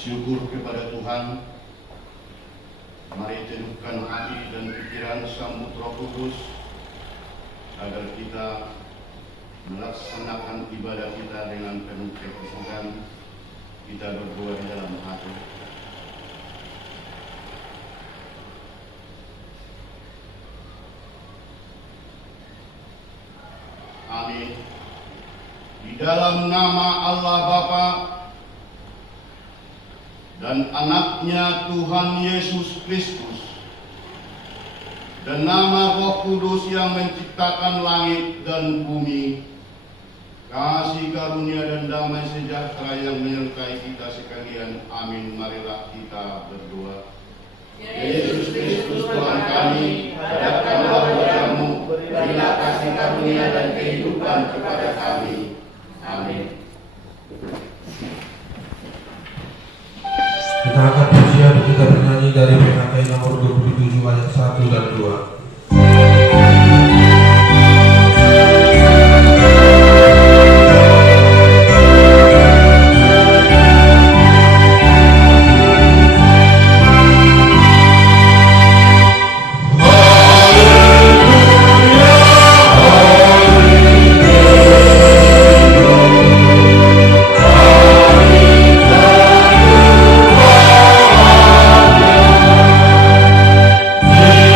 Syukur kepada Tuhan. Mari teduhkan hati dan pikiran, sambut Roh Kudus agar kita melaksanakan ibadah kita dengan penuh kekhusyukan. Kita berdoa di dalam hati. Amin. Di dalam nama Allah Bapa dan anaknya Tuhan Yesus Kristus, dan nama Roh Kudus yang menciptakan langit dan bumi, kasih karunia dan damai sejahtera yang menyertai kita sekalian. Amin. Marilah kita berdoa. Yesus Kristus Tuhan kami, hadapkanlah wajah-Mu, berilah kasih karunia dan kehidupan kepada kami. Amin. Kita akan bersiap, kita bernyanyi dari PKK nomor 27 ayat 1 dan 2. Yeah.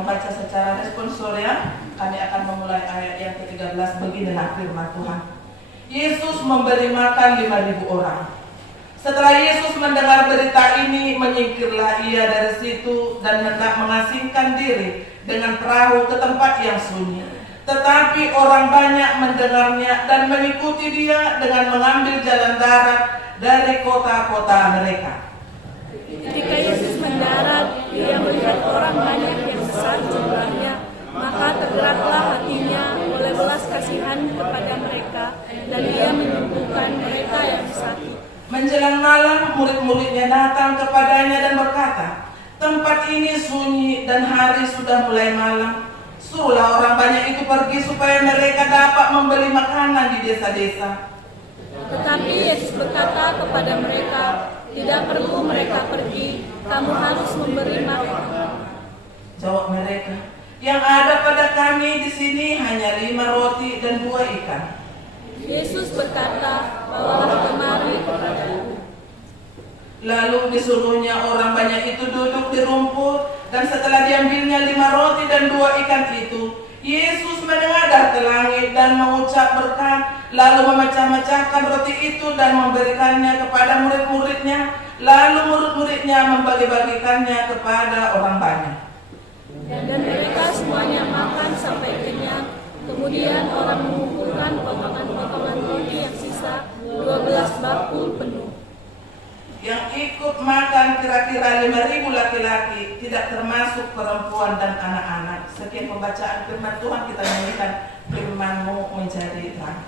membaca secara responsorial, kami akan memulai ayat yang ke-13. Beginilah firman Tuhan. Yesus memberi makan 5.000 orang. Setelah Yesus mendengar berita ini, menyingkirlah ia dari situ dan hendak mengasingkan diri dengan perahu ke tempat yang sunyi. Tetapi orang banyak mendengarnya dan mengikuti dia dengan mengambil jalan darat dari kota-kota mereka. Ketika Yesus mendarat, dia melihat orang banyak yang besar jumlahnya, maka tergeraklah hatinya oleh belas kasihan kepada mereka, dan dia menyembuhkan mereka yang sakit. Menjelang malam, murid-muridnya datang kepadanya dan berkata, "Tempat ini sunyi dan hari sudah mulai malam. Suruhlah orang banyak itu pergi supaya mereka dapat membeli makanan di desa-desa." Tetapi Yesus berkata kepada mereka, "Tidak perlu mereka pergi, kamu harus memberi mereka." Jawab mereka, "Yang ada pada kami di sini hanya 5 roti dan 2 ikan." Yesus berkata, "Bawalah kemari kepadaku." Lalu disuruhnya orang banyak itu duduk di rumput, dan setelah diambilnya 5 roti dan 2 ikan itu, Yesus menengadah ke langit dan mengucap berkat, lalu memecah-mecahkan roti itu dan memberikannya kepada murid-muridnya, lalu murid-muridnya membagi-bagikannya kepada orang banyak. Dan mereka semuanya makan sampai kenyang. Kemudian orang mengumpulkan potongan-potongan roti yang sisa 12 bakul penuh. Yang ikut makan kira-kira 5.000 laki-laki, tidak termasuk perempuan dan anak-anak. Sekian pembacaan firman Tuhan, kita nyanyikan firman-Mu menjadi terang.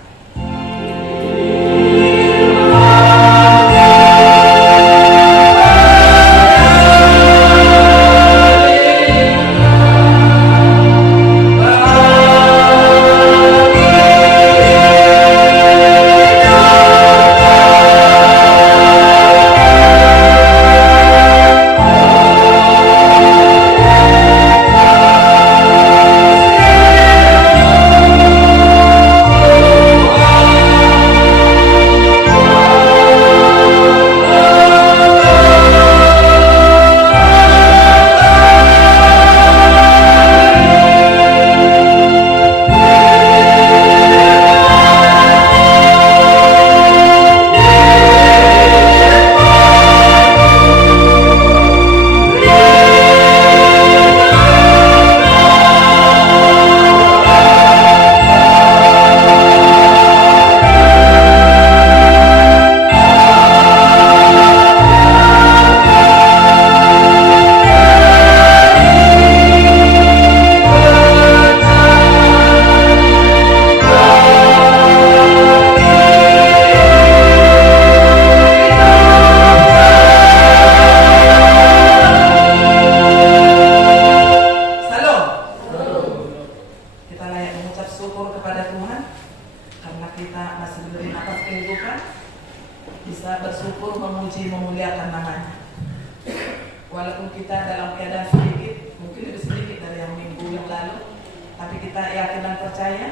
Walaupun kita dalam keadaan sedikit, mungkin lebih sedikit dari yang minggu yang lalu, tapi kita yakin dan percaya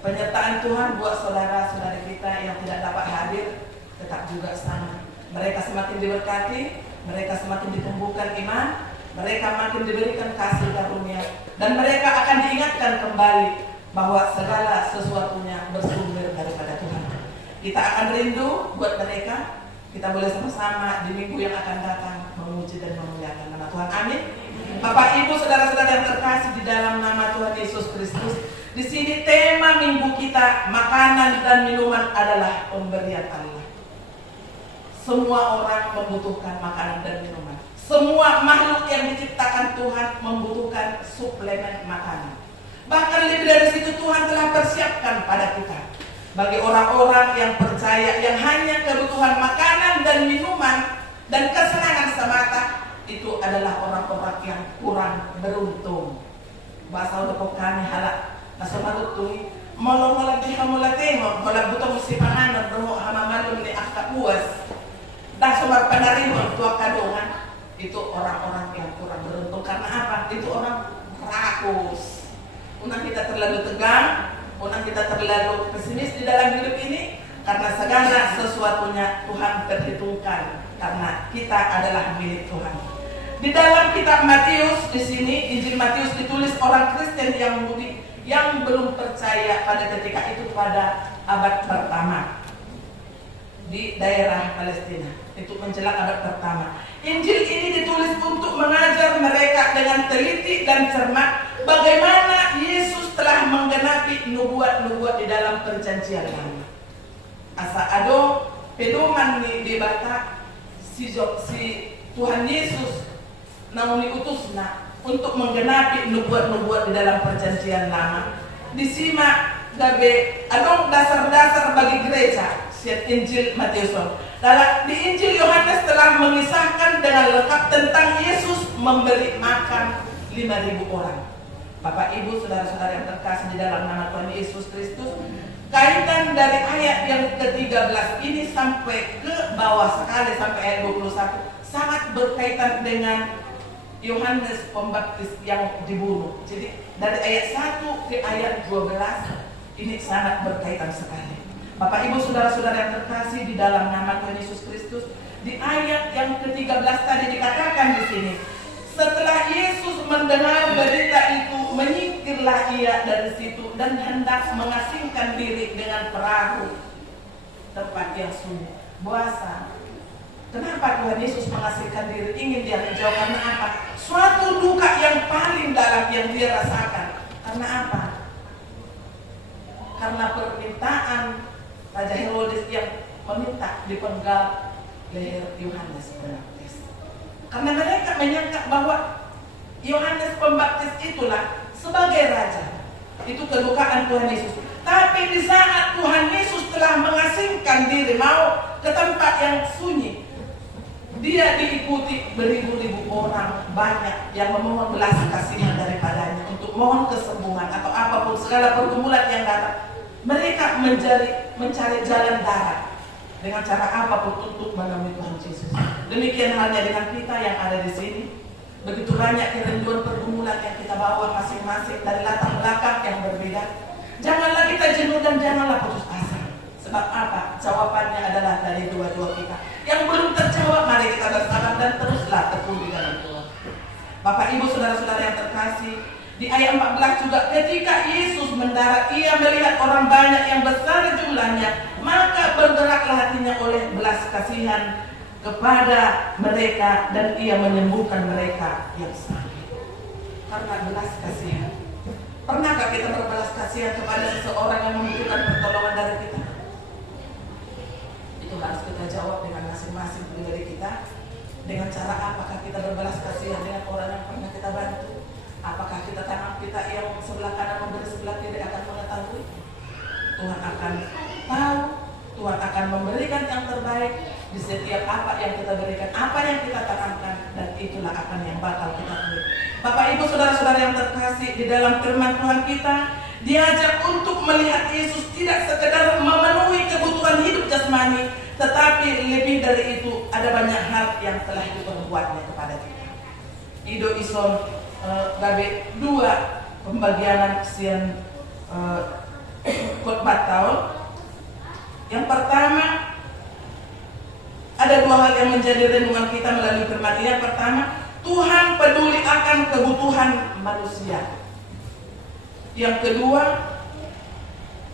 penyertaan Tuhan buat saudara-saudara kita yang tidak dapat hadir tetap juga sama. Mereka semakin diberkati, mereka semakin ditumbuhkan iman, mereka makin diberikan kasih karunia, dan mereka akan diingatkan kembali bahwa segala sesuatunya bersumber daripada Tuhan. Kita akan rindu buat mereka. Kita boleh sama-sama di minggu yang akan datang memuji dan memuliakan nama Tuhan. Amin. Bapak, Ibu, saudara-saudara yang terkasih di dalam nama Tuhan Yesus Kristus, di sini tema minggu kita, makanan dan minuman adalah pemberian Allah. Semua orang membutuhkan makanan dan minuman. Semua makhluk yang diciptakan Tuhan membutuhkan suplemen makanan. Bahkan lebih dari situ, Tuhan telah persiapkan pada kita. Bagi orang-orang yang percaya, yang hanya kebutuhan makanan dan minuman dan kesenangan semata, itu adalah orang-orang yang kurang beruntung. Bahasa udah kami halak nasa malutui molo-molo di kamulatemo wala buta musi panganan roho hamamalum ni akta puas dah sumar panarimo tua kadongan. Itu orang-orang yang kurang beruntung. Karena apa? Itu orang rakus. Unang kita terlalu tegang, unang kita terlalu pesimis di dalam hidup ini, karena segala sesuatunya Tuhan perhitungkan, karena kita adalah milik Tuhan. Di dalam kitab Matius di sini, Injil Matius ditulis orang Kristen yang mudik yang belum percaya pada ketika itu pada abad pertama di daerah Palestina. Itu menjelang abad pertama. Injil ini ditulis untuk mengajar mereka dengan teliti dan cermat bagaimana Yesus telah menggenapi nubuat-nubuat di dalam perjanjian lama. Asa ado pedoman di bata si Tuhan Yesus namun diutusna untuk menggenapi nubuat-nubuat di dalam perjanjian lama. Disimak gabe adong dasar-dasar bagi gereja siat Injil Matius. Di Injil Yohanes telah mengisahkan dengan lengkap tentang Yesus memberi makan 5.000 orang. Bapak Ibu, saudara-saudara yang terkasih di dalam nama Tuhan Yesus Kristus, kaitan dari ayat yang ke-13 ini sampai ke bawah sekali sampai ayat 21 sangat berkaitan dengan Yohanes Pembaptis yang dibunuh. Jadi dari ayat 1 ke ayat 12 ini sangat berkaitan sekali. Bapak Ibu saudara-saudara yang terkasih di dalam nama Tuhan Yesus Kristus, di ayat yang ke-13 tadi dikatakan di sini, setelah Yesus mendengar berita itu, menyingkirlah ia dari situ dan hendak mengasingkan diri dengan perahu tempat yang sunyi. Puasa. Kenapa Tuhan Yesus mengasingkan diri? Ingin dia menjauh karena apa? Suatu duka yang paling dalam yang dia rasakan. Karena apa? Karena permintaan Raja Herodes yang meminta dipenggal leher Yohanes Pembaptis. Karena mereka menyangka bahwa Yohanes Pembaptis itulah sebagai raja. Itu kedukaan Tuhan Yesus. Tapi di saat Tuhan Yesus telah mengasingkan diri mau ke tempat yang sunyi, dia diikuti beribu-ribu orang banyak yang memohon belas kasihan daripadanya untuk mohon kesembuhan atau apapun segala pergumulan yang datang. Mereka mencari jalan darat dengan cara apapun untuk menemui Tuhan Yesus. Demikian halnya dengan kita yang ada di sini. Begitu banyak kerinduan pergumulan yang kita bawa masing-masing dari latar belakang yang berbeda. Janganlah kita jenuh dan janganlah putus asa. Sebab apa? Jawabannya adalah dari dua-dua kita. Yang belum terjawab, mari kita bersabar dan teruslah tekun di dalam Tuhan. Bapak Ibu saudara-saudara yang terkasih, di ayat 14 juga, ketika Yesus mendarat, ia melihat orang banyak yang besar jumlahnya, maka bergeraklah hatinya oleh belas kasihan kepada mereka dan ia menyembuhkan mereka yang sakit. Karena belas kasihan. Pernahkah kita berbelas kasihan kepada seseorang yang membutuhkan pertolongan dari kita? Itu harus kita jawab dengan masing-masing pribadi kita. Dengan cara apakah kita berbelas kasihan dengan orang yang pernah kita bantu? Apakah kita tangan kita yang sebelah kanan memberi sebelah kiri akan mengetahui? Tuhan akan tahu, Tuhan akan memberikan yang terbaik di setiap apa yang kita berikan, apa yang kita tanamkan, dan itulah akan yang bakal kita beri. Bapak Ibu saudara-saudara yang terkasih, di dalam firman Tuhan kita diajak untuk melihat Yesus tidak sekedar memenuhi kebutuhan hidup jasmani, tetapi lebih dari itu ada banyak hal yang telah diperbuatnya kepada kita. Ido ison gabe dua pembagian sian khotbah tahun. Yang pertama, ada dua hal yang menjadi renungan kita melalui firman. Yang pertama, Tuhan peduli akan kebutuhan manusia. Yang kedua,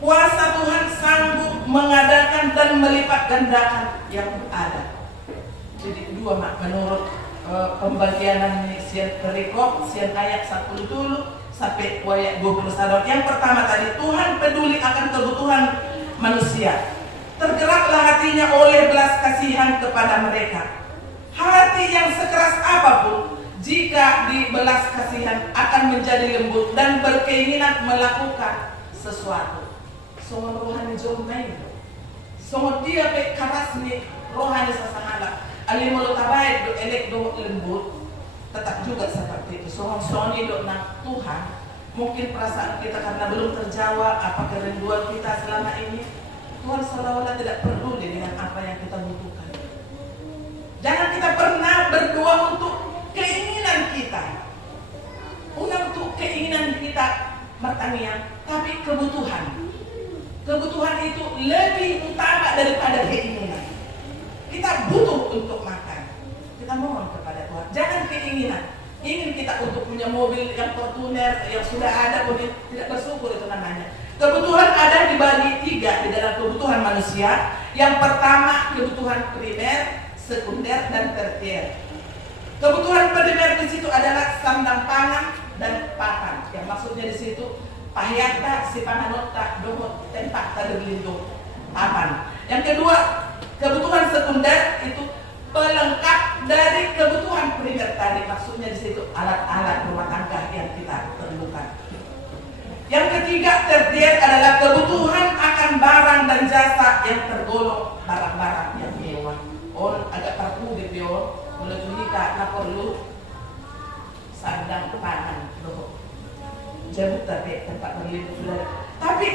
kuasa Tuhan sanggup mengadakan dan melipat gandakan yang ada. Jadi dua menurut pembagian sian perikop, sian ayat 10 dulu sampai ayat 21. Yang pertama tadi, Tuhan peduli akan kebutuhan manusia. Tergeraklah hatinya oleh belas kasihan kepada mereka. Hati yang sekeras apapun, jika dibelas kasihan akan menjadi lembut dan berkeinginan melakukan sesuatu. Songon rohani jomai, songon dia pe keras ni rohani sasahala. Alimolo tabaik do elek do lembut, tetap juga seperti itu. Songon do nang Tuhan. Mungkin perasaan kita karena belum terjawab apa kerinduan kita selama ini, Tuhan seolah-olah tidak peduli dengan apa yang kita butuhkan. Jangan kita pernah berdoa untuk keinginan kita, untuk keinginan kita bertanian, tapi kebutuhan. Kebutuhan itu lebih utama daripada keinginan. Kita butuh untuk makan, kita mohon kepada Tuhan. Jangan keinginan. Ingin kita untuk punya mobil yang Fortuner yang sudah ada, kemudian tidak bersyukur, itu namanya. Kebutuhan ada dibagi 3 di dalam kebutuhan manusia. Yang pertama kebutuhan primer, sekunder, dan tersier. Kebutuhan primer di situ adalah sandang pangan dan pakan. Yang maksudnya di situ pahyata, si panganota, dohot, tempat terlindung, papan. Yang kedua, kebutuhan sekunder itu pelengkap dari kebutuhan primer tadi. Maksudnya di situ alat-alat rumah tangga yang kita perlukan. Yang ketiga, tersier adalah kebutuhan akan barang dan jasa yang tergolong barang-barang yang mewah. Agak perlu gitu, mulai kita perlu sandang pangan, loh. Jauh tapi tempat berlindung sudah. Tapi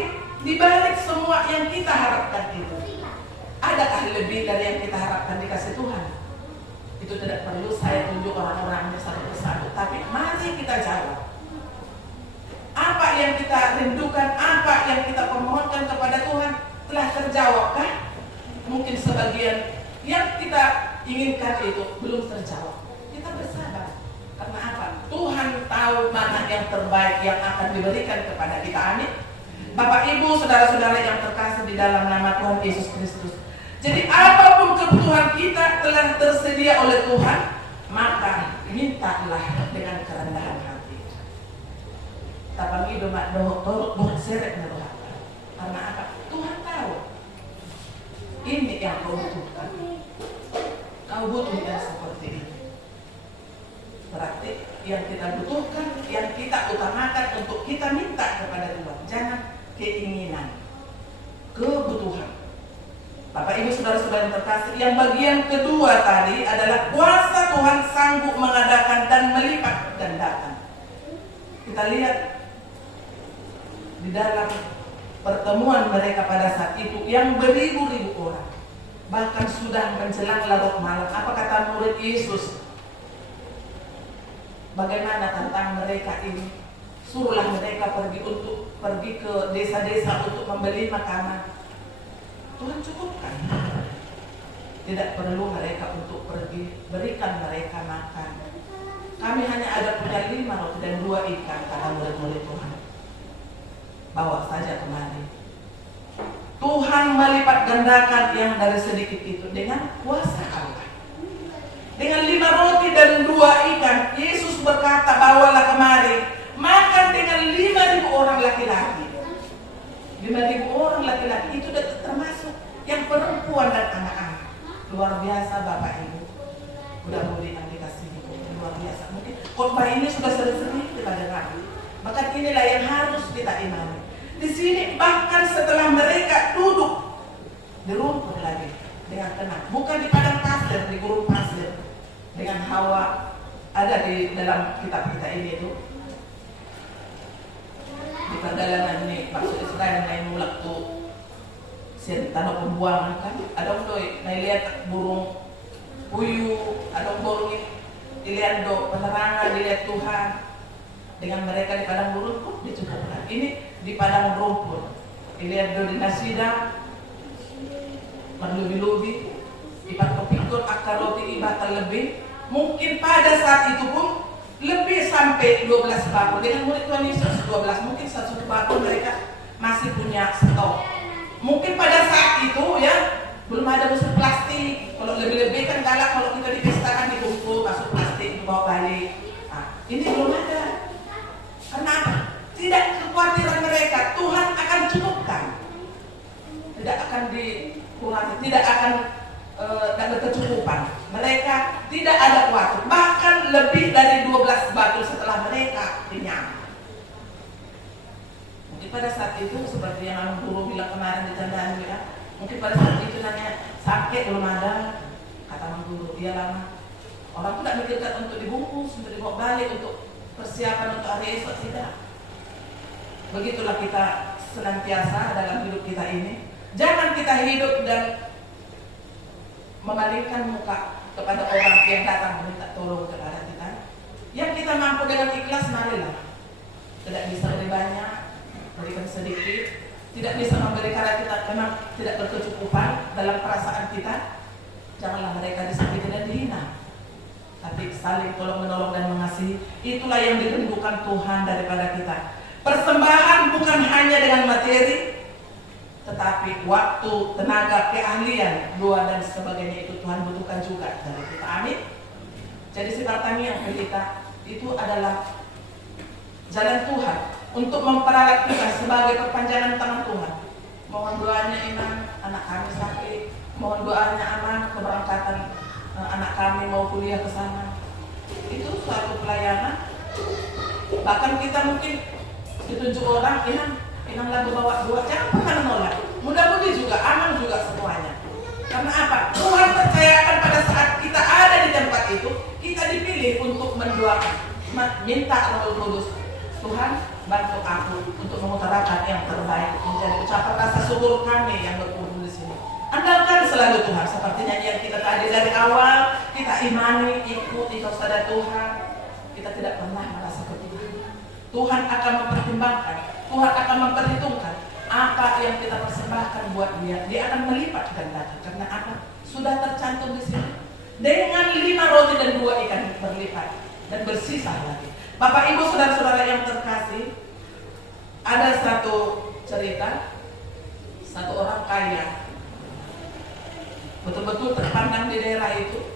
dibalik semua yang kita harapkan itu, adakah lebih dari yang kita harapkan dikasih Tuhan? Itu tidak perlu saya tunjuk orang-orangnya satu persatu, tapi mari kita jawab. Apa yang kita rindukan, apa yang kita permohonkan kepada Tuhan telah terjawabkah? Mungkin sebagian yang kita inginkan itu belum terjawab. Kita bersabar. Karena apa? Tuhan tahu mana yang terbaik yang akan diberikan kepada kita. Amin. Bapak, Ibu, saudara-saudara yang terkasih di dalam nama Tuhan Yesus Kristus. Jadi apapun kebutuhan kita telah tersedia oleh Tuhan, maka mintalah dengan kerendahan hati. Tapangi doa doa seret doa. Karena apa? Tuhan tahu ini yang kau butuhkan. Kau butuh yang seperti ini. Berarti yang kita butuhkan, yang kita utamakan untuk kita minta kepada Tuhan. Jangan keinginan, kebutuhan. Bapak, Ibu, saudara-saudara yang terkasih, yang bagian kedua tadi adalah kuasa Tuhan sanggup mengadakan dan melipat gandakan. Kita lihat di dalam pertemuan mereka pada saat itu yang beribu-ribu orang, bahkan sudah menjelang larut malam. Apa kata murid Yesus? Bagaimana tentang mereka ini? Suruhlah mereka pergi ke desa-desa untuk membeli makanan. Tuhan cukupkan. Tidak perlu mereka untuk pergi, berikan mereka makan. Kami hanya ada punya 5 roti dan 2 ikan, kata murid-murid Tuhan. Bawa saja kemari. Tuhan melipat gandakan yang dari sedikit itu dengan kuasa Allah. Dengan 5 roti dan 2 ikan, Yesus berkata, bawalah kemari. Makan dengan 5.000 orang laki-laki. 5.000 orang laki-laki itu termasuk yang perempuan dan anak-anak. Luar biasa Bapak Ibu. Mudah-mudahan dikasih itu luar biasa. Mungkin khotbah ini sudah sering-sering kita dengar. Maka inilah yang harus kita imani. Di sini bahkan setelah mereka duduk di rumput lagi dengan tenang, bukan di padang pasir, di gurun pasir dengan Hawa. Ada di dalam kitab kita ini itu. Di perjalanan ini maksud Israel naik mulak tuh tanah pembuangan kan ada doi naik lihat burung puyuh, ada burung dilihat do penerangan, dilihat Tuhan. Dengan mereka di padang gurun pun dicukupkan. Ini di padang rumput dilihat do di nasida berlebih-lebih ibat kepikut akar roti ibatan lebih. Mungkin pada saat itu pun lebih sampai 12 bakul. Dengan murid Tuhan Yesus 12, mungkin satu bakul mereka masih punya stok. Mungkin pada saat itu ya belum ada busur plastik. Kalau lebih-lebih kan galak kalau kita dipestakan dikumpul masuk plastik dibawa balik. Nah, ini belum ada. Kenapa? Tidak kekhawatiran mereka, Tuhan akan cukupkan. Tidak akan dikurangi, tidak akan ada kecukupan. Mereka tidak ada khawatir. Bahkan lebih dari 12 bakul setelah mereka kenyang. Mungkin pada saat itu seperti yang guru bilang kemarin di candaan ya, mungkin pada saat itu nanya sakit belum ada, kata guru dia lama. Orang tidak mikirkan untuk dibungkus, untuk dibawa balik, untuk persiapan untuk hari esok, tidak. Begitulah kita senantiasa dalam hidup kita ini. Jangan kita hidup dan memalingkan muka kepada orang yang datang minta tolong kepada kita. Yang kita mampu dengan ikhlas, marilah. Tidak bisa lebih banyak, berikan sedikit. Tidak bisa memberi karena kita memang tidak berkecukupan dalam perasaan kita. Janganlah mereka disakiti dan dihina. tapi saling tolong menolong dan mengasihi. Itulah yang dirindukan Tuhan daripada kita. Persembahan bukan hanya dengan materi, tetapi waktu, tenaga, keahlian, doa dan sebagainya itu Tuhan butuhkan juga dari kita. Amin. Jadi si pertanian kita itu adalah jalan Tuhan untuk memperalat kita sebagai perpanjangan tangan Tuhan. Mohon doanya Inang, anak kami sakit. Mohon doanya Aman, keberangkatan anak kami mau kuliah ke sana. Itu suatu pelayanan. Bahkan kita mungkin ditunjuk orang, Inang lagu bawa doa, jangan pernah menolak. Mudah-mudahan juga, aman juga semuanya. Karena apa? Tuhan percayakan pada saat kita ada di tempat itu, kita dipilih untuk mendoakan, minta Roh Kudus. Tuhan bantu aku untuk mengutarakan yang terbaik menjadi ucapan rasa syukur kami yang berkumpul di sini. Andalkan selalu Tuhan, seperti nyanyian kita tadi dari awal, kita imani, ikuti kepada Tuhan. Kita tidak pernah merasa ketiduran. Tuhan akan mempertimbangkan, Tuhan akan memperhitungkan apa yang kita persembahkan buat Dia. Dia akan melipat gandakan. Karena apa? Sudah tercantum di sini. Dengan 5 roti dan 2 ikan berlipat dan bersisa lagi. Bapak Ibu saudara-saudara yang terkasih, ada satu cerita, satu orang kaya betul-betul terpandang di daerah itu.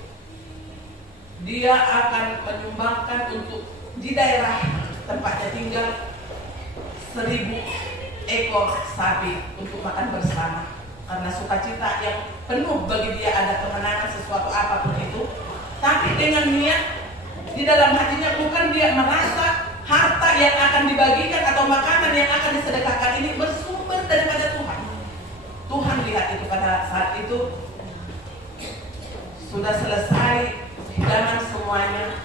Dia akan menyumbangkan untuk di daerah tempatnya tinggal 1000 ekor sapi untuk makan bersama, karena sukacita yang penuh bagi dia ada kemenangan sesuatu apapun itu. Tapi dengan niat di dalam hatinya, bukan dia merasa harta yang akan dibagikan atau makanan yang akan disedekahkan ini bersumber daripada Tuhan. Tuhan lihat itu pada saat itu sudah selesai hidangan semuanya.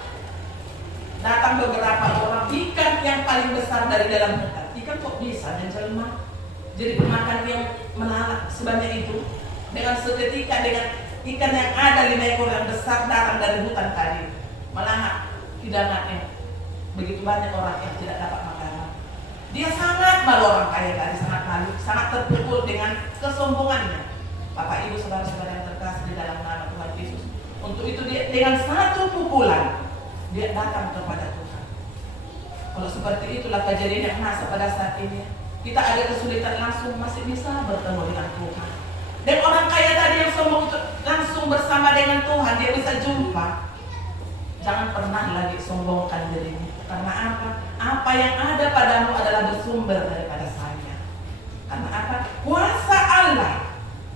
Datang beberapa orang, ikan yang paling besar dari dalam hutan. Ikan kok bisa menjelma jadi pemakan yang melalak sebanyak itu? Dengan seketika, dengan ikan yang ada 5 ekor yang besar datang dari hutan tadi, melahap hidangannya. Begitu banyak orang yang tidak dapat makanan. Dia sangat malu, orang kaya tadi sangat malu, sangat terpukul dengan kesombongannya. Bapak Ibu saudara-saudara yang terkasih di dalam nama Tuhan Yesus, untuk itu dia dengan satu pukulan dia datang kepada Tuhan. Kalau seperti itulah kejadian yang masa pada saat ini, kita ada kesulitan langsung masih bisa bertemu dengan Tuhan. Dan orang kaya tadi yang sombong itu langsung bersama dengan Tuhan, dia bisa jumpa. Jangan pernah lagi sombongkan dirimu. Karena apa? Apa yang ada padamu adalah bersumber daripada saya. Karena apa? Kuasa Allah,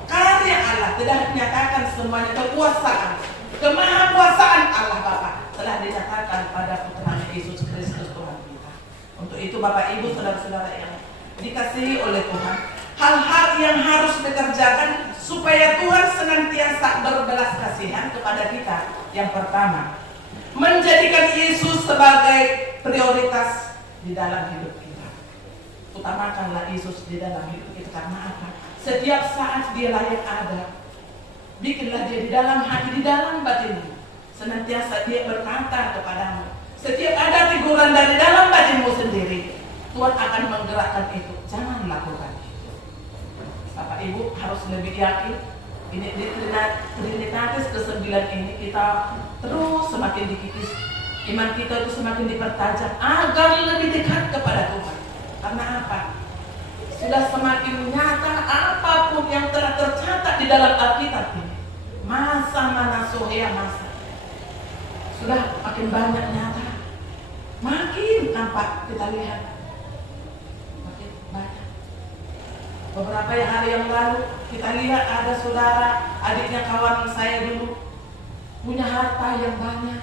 karya Allah tidak dinyatakan semuanya. Kekuasaan, kemahakuasaan Allah Bapa telah dinyatakan pada putranya Yesus Kristus Tuhan kita. Untuk itu Bapak Ibu saudara-saudara yang dikasihi oleh Tuhan, hal-hal yang harus dikerjakan supaya Tuhan senantiasa berbelas kasihan kepada kita. Yang pertama, menjadikan Yesus sebagai prioritas di dalam hidup kita. Utamakanlah Yesus di dalam hidup kita. Karena apa? Setiap saat Dialah yang ada. Bikinlah Dia di dalam hati, di dalam batinmu. Senantiasa Dia berkata kepadamu. Setiap ada teguran dari dalam batinmu sendiri, Tuhan akan menggerakkan itu. Jangan lakukan itu. Bapak Ibu harus lebih yakin. Ini di Trinitatis ke-9 ini kita terus semakin dikikis. Iman kita itu semakin dipertajam agar lebih dekat kepada Tuhan. Karena apa? Sudah semakin nyata apapun yang telah tercatat di dalam Alkitab ini. Masa mana sohya masa. Sudah makin banyak nyata. Makin nampak kita lihat. Makin banyak. Beberapa hari yang lalu kita lihat ada saudara, adiknya kawan saya dulu punya harta yang banyak.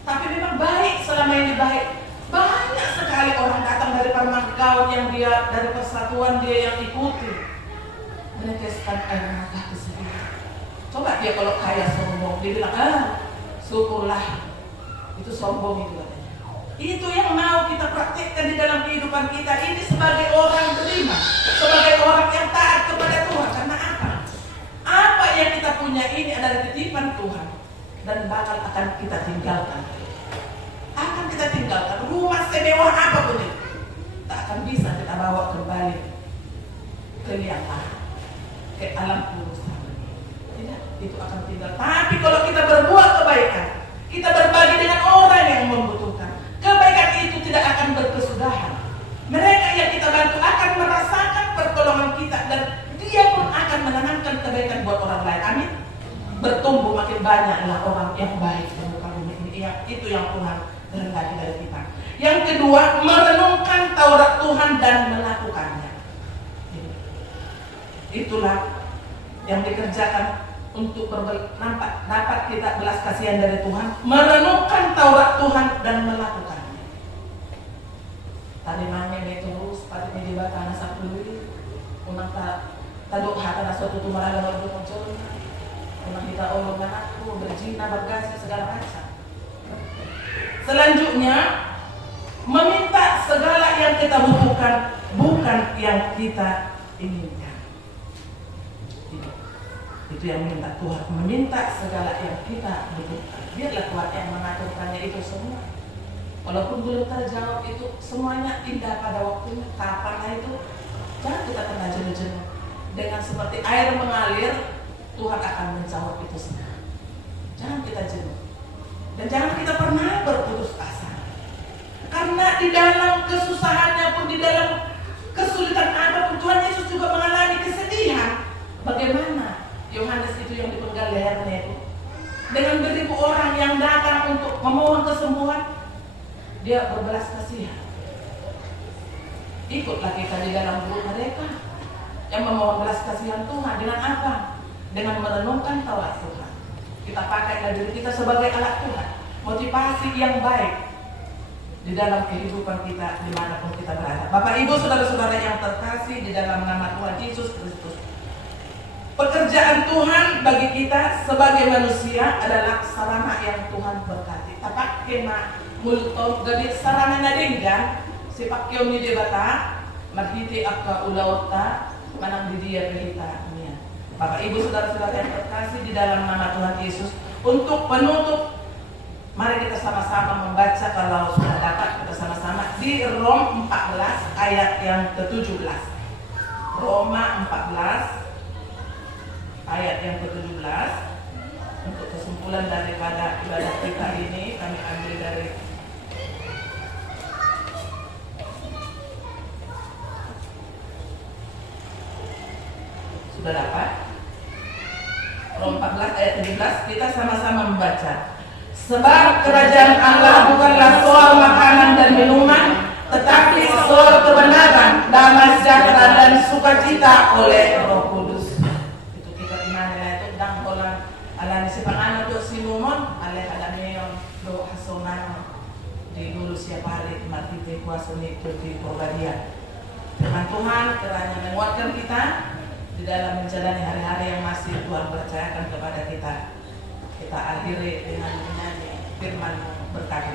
Tapi memang baik, selama ini baik. Banyak sekali orang datang dari permangkawan yang dia, dari persatuan dia yang ikuti, meneteskan air mata kesedihan. Coba dia kalau kaya sombong, dia bilang, syukurlah. Itu sombong itu katanya. Itu yang mau kita praktikkan di dalam kehidupan kita ini sebagai orang beriman, sebagai orang yang taat kepada Tuhan. Karena apa? Apa yang kita punya ini adalah titipan Tuhan dan bakal akan kita tinggalkan. Akan kita tinggalkan. Rumah semewah apapun itu, tak akan bisa kita bawa kembali ke liang lahat, ke alam kubur sana. Tidak, itu akan tinggal. Tapi kalau kita berbuat kebaikan, Kita berbagi dengan orang yang membutuhkan. Kebaikan itu tidak akan berkesudahan. Mereka yang kita bantu akan merasakan pertolongan kita dan dia pun akan menanamkan kebaikan buat orang lain. Amin. Bertumbuh makin banyaklah orang yang baik di muka bumi ini. Itu yang Tuhan kehendaki dari kita. Yang kedua, merenungkan Taurat Tuhan dan melakukannya. Itulah yang dikerjakan untuk dapat kita belas kasihan dari Tuhan, merenungkan Taurat Tuhan dan melakukannya. Tadi nanya terus pada di batana sapului, unang taduk hatana suatu tumaraga lalu muncul, unang kita olong anakku berzina bergasi segala macam. Selanjutnya, meminta segala yang kita butuhkan, bukan yang kita inginkan. Itu yang minta Tuhan, meminta segala yang kita butuhkan. Biarlah Tuhan yang mengaturkannya itu semua. Walaupun belum terjawab itu semuanya indah pada waktunya. Kapanlah itu, jangan kita kena jenuh-jenuh. Dengan seperti air mengalir, Tuhan akan menjawab itu semua. Jangan kita jenuh. Dan jangan kita pernah berputus asa. Karena di dalam kesusahannya pun, di dalam kesulitan apapun, Tuhan Yesus juga mengalami kesedihan. Bagaimana Yohanes itu yang dipenggal lehernya itu, dengan beribu orang yang datang untuk memohon kesembuhan, dia berbelas kasihan. Ikutlah kita di dalam grup mereka yang memohon belas kasihan Tuhan. Dengan apa? Dengan merenungkan Taurat Tuhan. Kita pakai diri kita sebagai alat Tuhan, motivasi yang baik di dalam kehidupan kita dimanapun kita berada. Bapak Ibu saudara-saudara yang terkasih di dalam nama Tuhan Yesus Kristus, pekerjaan Tuhan bagi kita sebagai manusia adalah sarana yang Tuhan berkati. Tapak kema multo gabi sarana nadinggan si pakyo ni debata marhiti akka ulauta manang di dia berita. Bapak Ibu saudara-saudara yang terkasih di dalam nama Tuhan Yesus, untuk penutup mari kita sama-sama membaca, kalau sudah dapat kita sama-sama di Rom 14 ayat yang ke-17. Roma 14 ayat yang ke-17. Untuk kesimpulan daripada ibadah kita ini kami ambil dari sudah dapat Rom 14 ayat 17. Kita sama-sama membaca. Sebab kerajaan Allah bukanlah soal makanan dan minuman, tetapi soal kebenaran, damai sejahtera dan sukacita oleh Roh Kudus. Itu kita imani itu dang kolang ala si pangano do sinumon ale hadameon do hasonan di dulu siap hari mati kuasa itu di Probadia. Firman Tuhan kiranya menguatkan kita di dalam menjalani hari-hari yang masih Tuhan percayakan kepada kita. Kita akhiri dengan menyanyi firman berkati.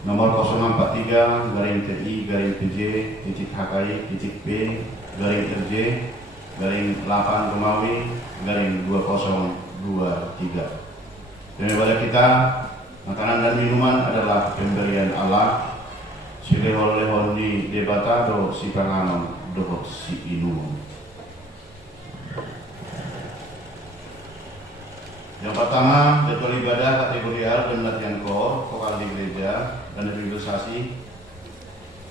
nomor 043-PJ.HKI.P-B-RJ-8 Romawi-2023. Dan ibadah kita, makanan dan minuman adalah pemberian Allah. Silehon-lehon di debata do si panganon do si inum. Yang pertama, jadwal ibadah kategorial dan latihan vokal di gereja dan revitalisasi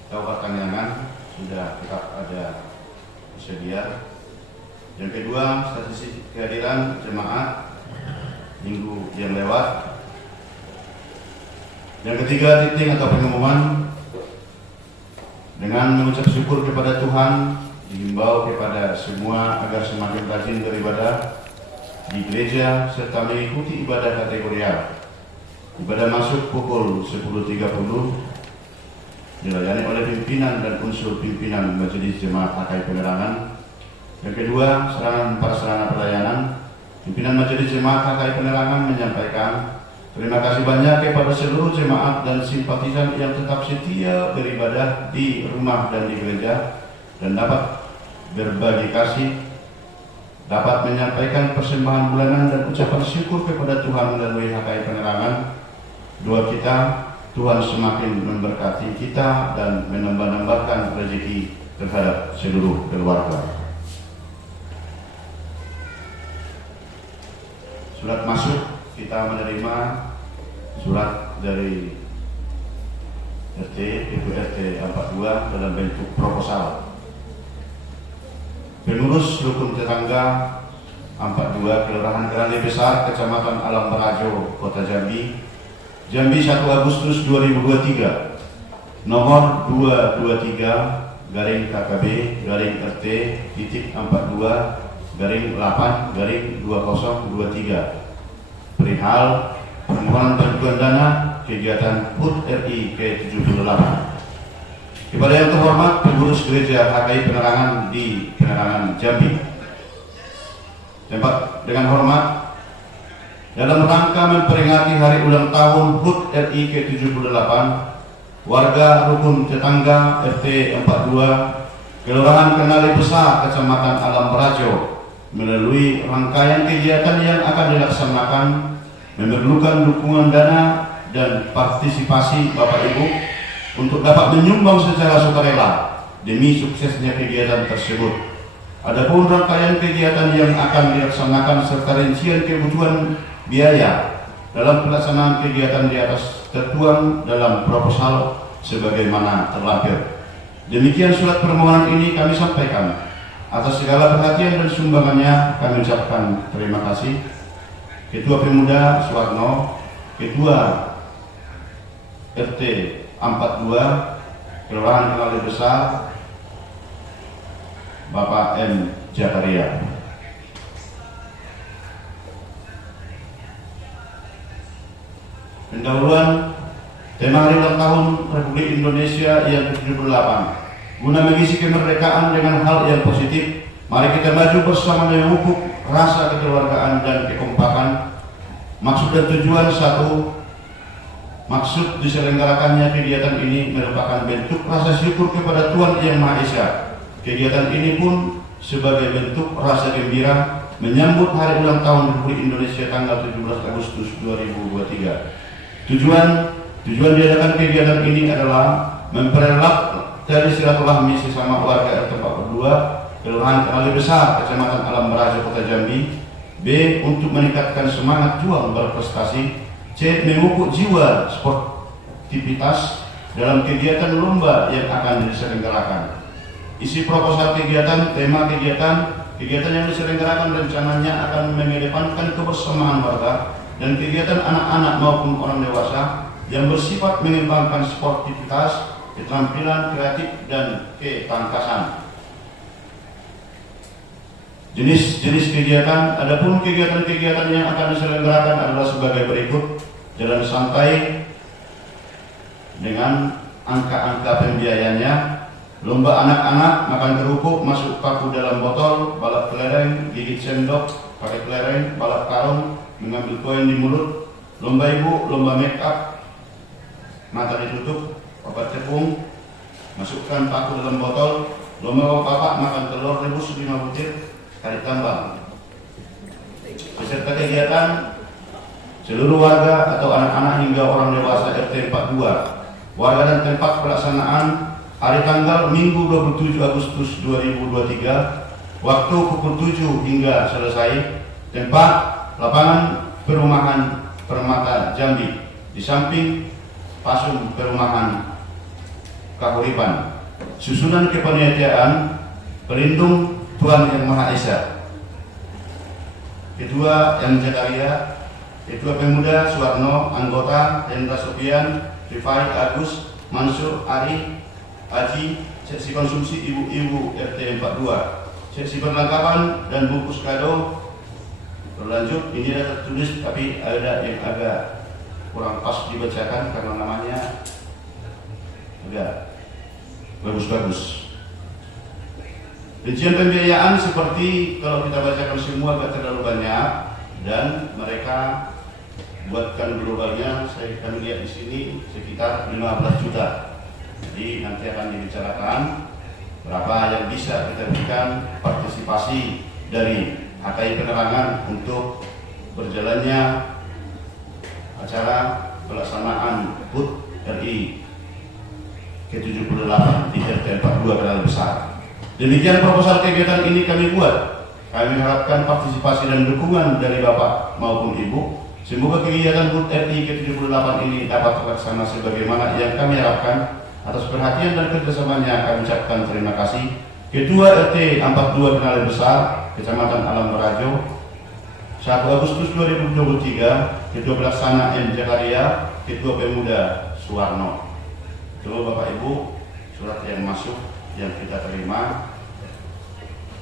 Kabupaten Kanyangan sudah tetap ada tersedia. Yang kedua, statistik kehadiran jemaat minggu yang lewat. Yang ketiga, titik atau pengumuman dengan mengucap syukur kepada Tuhan, dihimbau kepada semua agar semakin rajin beribadah di gereja serta mengikuti ibadah kategorial. Ibadah masuk pukul 10.30 dilayani oleh pimpinan dan unsur pimpinan Majelis Jemaat HKI Penerangan. Yang kedua, sarana pelayanan. Pimpinan Majelis Jemaat HKI Penerangan menyampaikan terima kasih banyak kepada seluruh jemaat dan simpatisan yang tetap setia beribadah di rumah dan di gereja dan dapat berbagi kasih, dapat menyampaikan persembahan bulanan dan ucapan syukur kepada Tuhan melalui HKI Penerangan. Doa kita, Tuhan semakin memberkati kita dan menambah-nambahkan rezeki terhadap seluruh keluarga. Surat masuk, kita menerima surat dari RT, Ibu RT 42 dalam bentuk proposal. Pengurus Rukun Tetangga 42 Kelurahan Kerali Besar, Kecamatan Alam Barajo, Kota Jambi, Jambi 1 Agustus 2023, nomor 223-RT.42-8-2023 perihal permohonan bantuan dana kegiatan HUT RI ke-78. Kepada yang terhormat pengurus gereja HKI Penerangan di Penerangan Jambi, tempat dengan hormat, dalam rangka memperingati hari ulang tahun HUT RI ke-78, warga Rukun Tetangga RT 42 Kelurahan Kenali Besar, Kecamatan Alam Barajo, melalui rangkaian kegiatan yang akan dilaksanakan memerlukan dukungan dana dan partisipasi Bapak Ibu untuk dapat menyumbang secara sukarela demi suksesnya kegiatan tersebut. Adapun rangkaian kegiatan yang akan dilaksanakan serta rincian kebutuhan biaya dalam pelaksanaan kegiatan di atas tertuang dalam proposal sebagaimana terlampir. Demikian surat permohonan ini kami sampaikan. Atas segala perhatian dan sumbangannya kami ucapkan terima kasih. Ketua Pemuda Suwarno, Ketua RT 42 Kelurahan Kenali Besar Bapak M. Jakaria. Pendahuluan tema hari ulang tahun Republik Indonesia yang ke-78. Guna mengisi kemerdekaan dengan hal yang positif, mari kita maju bersama memupuk rasa kekeluargaan dan kekompakan. Maksud dan tujuan satu, maksud diselenggarakannya kegiatan ini merupakan bentuk rasa syukur kepada Tuhan Yang Maha Esa. Kegiatan ini pun sebagai bentuk rasa gembira menyambut hari ulang tahun Republik Indonesia tanggal 17 Agustus 2023. Tujuan diadakan kegiatan ini adalah mempererat dari silaturahmi sesama warga RT 42 Kelurahan Kenali Besar, Kecamatan Alam Barajo, Kota Jambi. B. Untuk meningkatkan semangat juang berprestasi. C. Memupuk jiwa sportivitas dalam kegiatan lomba yang akan diselenggarakan. Isi proposal kegiatan, tema kegiatan yang diselenggarakan rencananya akan mengedepankan kebersamaan warga dan kegiatan anak-anak maupun orang dewasa yang bersifat mengembangkan sportivitas, keterampilan kreatif dan ketangkasan. Jenis kegiatan, adapun kegiatan-kegiatan yang akan diselenggarakan adalah sebagai berikut: jalan santai dengan angka-angka pembiayanya, lomba anak-anak makan kerupuk masuk paku dalam botol, balap kelereng, gigit sendok pakai kelereng, balap karung, mengambil koin di mulut, lomba ibu, lomba make up, mata ditutup, Bapak tepung, masukkan paku dalam botol, lomba Bapak makan telur rebus 5 butir, tarik tambang. Peserta kegiatan seluruh warga atau anak-anak hingga orang dewasa RT 42. Warga dan tempat pelaksanaan hari tanggal Minggu 27 Agustus 2023, waktu pukul 7 hingga selesai. Tempat lapangan perumahan Permata Jambi di samping Pasum Perumahan Kahuripan. Susunan kepanitiaan pelindung Tuhan Yang Maha Esa. Ketua yang Jakaria, Ketua Pemuda Suwarno, anggota Hendra Sofian, Rifai Agus, Mansur Ari, Aji, seksi konsumsi ibu-ibu RT 42, seksi perlengkapan dan bungkus kado. Berlanjut, ini ada tertulis tapi ada yang agak kurang pas dibacakan karena namanya agak bagus-bagus. Rincian pembiayaan seperti kalau kita bacakan semua agak terlalu banyak dan mereka buatkan globalnya. Kami lihat di sini sekitar 15 juta. Jadi nanti akan dibicarakan berapa yang bisa kita berikan partisipasi dari HKI Penerangan untuk berjalannya acara pelaksanaan HUT RI ke-78 di RT 42 Kenal Besar. Demikian proposal kegiatan ini kami buat. Kami harapkan partisipasi dan dukungan dari Bapak maupun Ibu. Semoga kegiatan HUT RI ke-78 ini dapat terlaksana sebagaimana yang kami harapkan. Atas perhatian dan kerjasamanya kami ucapkan terima kasih. Ketua RT 42 Kenal Besar, Kecamatan Alam Barajo, 1 Agustus 2023, Ketua Pelaksana M. Jakaria, Ketua Pemuda Suwarno. Coba Bapak Ibu, surat yang masuk yang kita terima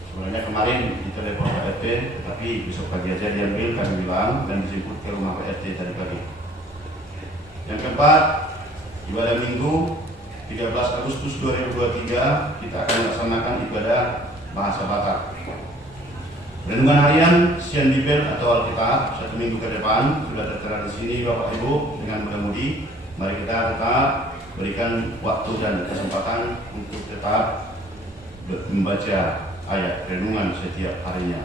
sebenarnya kemarin ditelepon Pak RT, tetapi besok pagi aja diambil, kami bilang, dan dijemput ke rumah Pak RT tadi pagi. Yang keempat, ibadah Minggu 13 Agustus 2023 kita akan melaksanakan ibadah bahasa Batak. Renungan harian Sian Bibel atau Alkitab 1 minggu ke depan sudah tertera di sini Bapak Ibu dengan mudah-mudi. Mari kita tetap berikan waktu dan kesempatan untuk tetap membaca ayat renungan setiap harinya.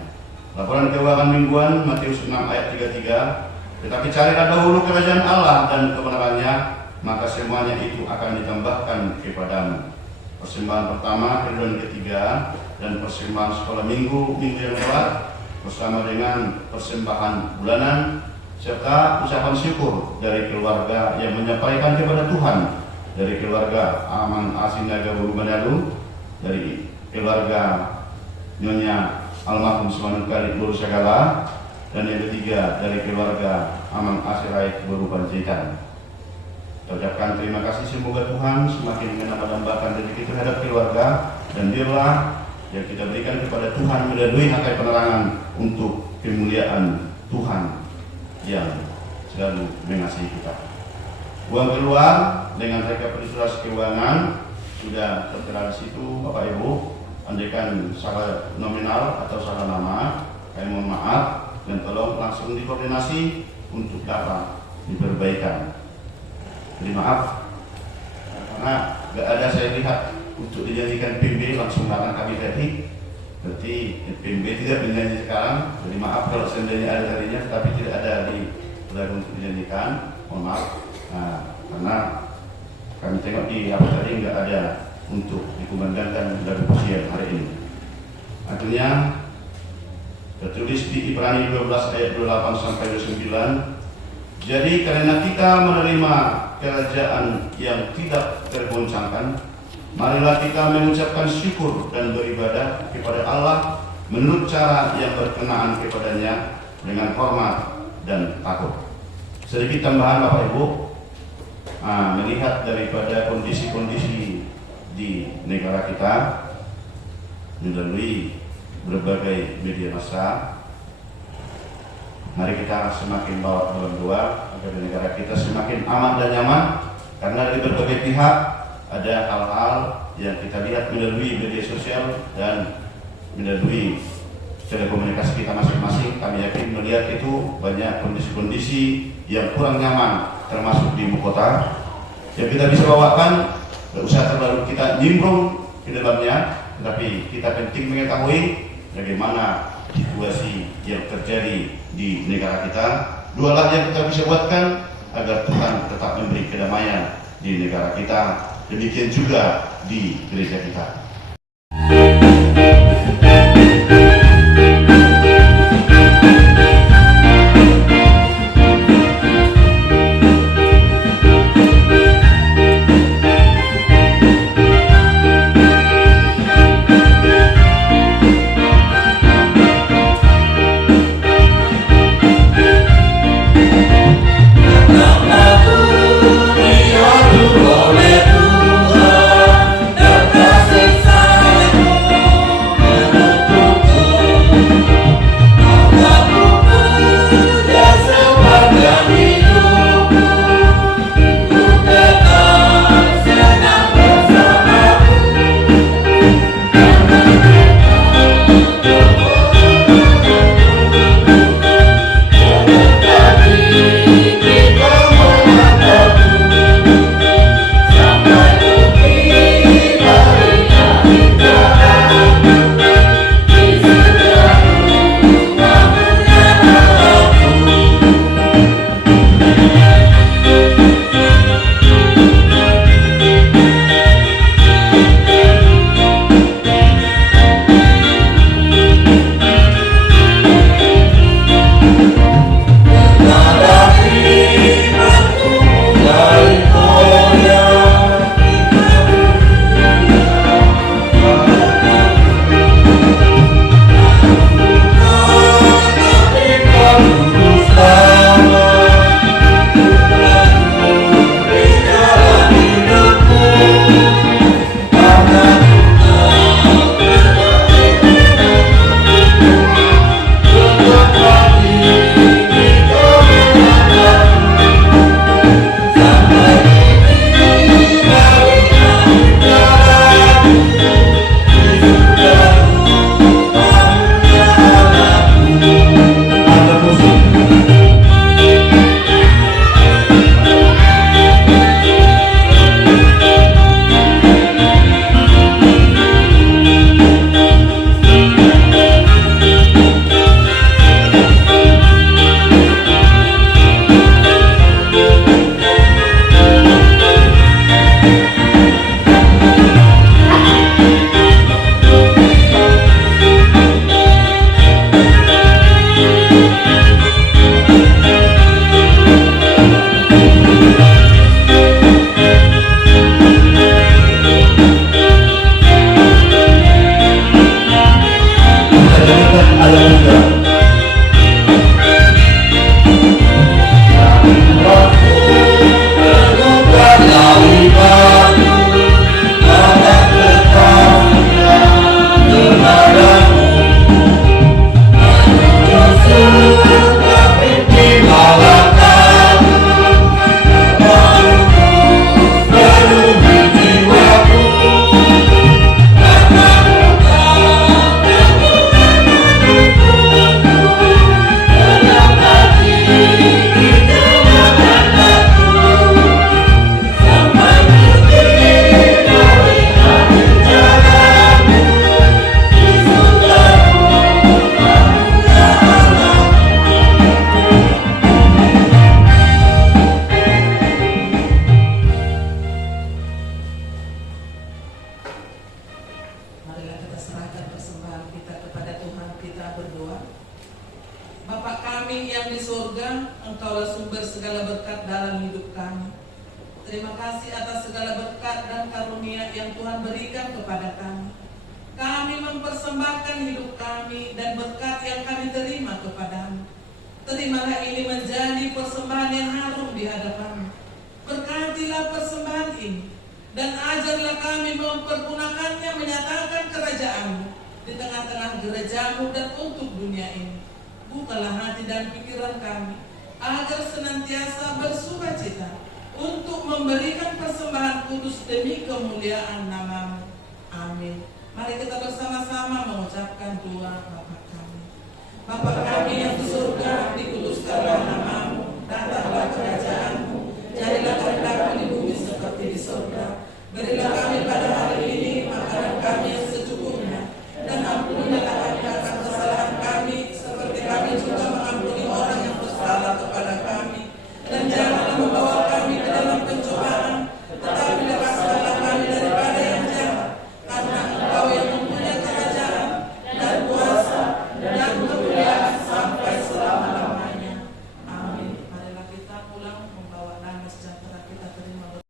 Laporan keuangan mingguan Matius 6 ayat 33. Tetapi carilah dahulu kerajaan Allah dan kebenarannya, maka semuanya itu akan ditambahkan kepadamu. Persembahan pertama, kedua dan ketiga, dan persembahan sekolah minggu yang lewat bersama dengan persembahan bulanan serta ucapan syukur dari keluarga yang menyampaikan kepada Tuhan, dari keluarga Aman Asinaga Bulu Mandalu, dari keluarga Nyonya Almarhum Semanung Kali Bulu Segala, dan yang ketiga dari keluarga Aman Asirait Bulu Panjaitan. Ucapkan terima kasih, semoga Tuhan semakin menambah-tambahkan rezeki terhadap keluarga, dan biarlah yang kita berikan kepada Tuhan melalui HKI Penerangan untuk kemuliaan Tuhan yang selalu mengasihi kita. Uang keluar dengan rekapitulasi keuangan sudah tertera di situ Bapak Ibu. Andaikan salah nominal atau salah nama, kami mohon maaf dan tolong langsung dikoordinasi untuk dapat diperbaikan. Jadi maaf karena nggak ada saya lihat untuk dinyanyikan PMB langsung datang kami tadi. Berarti PMB tidak menyanyi sekarang. Jadi maaf kalau seandainya ada tadinya, tapi tidak ada di lagu untuk dinyanyikan. Mohon maaf. Nah, karena kami tengok di apa tadi nggak ada untuk dikumandangkan lagu pujian hari ini. Artinya tertulis di Ibrani 12 ayat 28 sampai 29. Jadi karena kita menerima kerajaan yang tidak tergoncangkan, marilah kita mengucapkan syukur dan beribadah kepada Allah menurut cara yang berkenaan kepadanya dengan hormat dan takut. Sedikit tambahan Bapak Ibu, melihat daripada kondisi-kondisi di negara kita melalui berbagai media massa, mari kita semakin bawa dalam doa agar negara kita semakin aman dan nyaman, karena dari berbagai pihak ada hal-hal yang kita lihat melalui media sosial dan melalui telekomunikasi kita masing-masing. Kami yakin melihat itu banyak kondisi-kondisi yang kurang nyaman, termasuk di ibu kota. yang kita bisa bawakan. Tidak usah terlalu kita nimbrung di dalamnya, tetapi kita penting mengetahui bagaimana situasi yang terjadi di negara kita. Dualah yang kita bisa buatkan agar Tuhan tetap memberi kedamaian di negara kita, demikian juga di gereja kita. Terima kasih atas segala berkat dan karunia yang Tuhan berikan kepada kami. Kami mempersembahkan hidup kami dan berkat yang kami terima kepadamu. Terimalah ini menjadi persembahan yang harum di hadapan-Mu. Berkatilah persembahan ini dan ajarlah kami mempergunakannya menyatakan kerajaan-Mu di tengah-tengah gereja-Mu dan untuk dunia ini. Bukalah hati dan pikiran kami agar senantiasa bersukacita untuk memberikan persembahan kudus demi kemuliaan nama-Mu. Amin. Mari kita bersama-sama mengucapkan doa Bapa kami. Bapa kami yang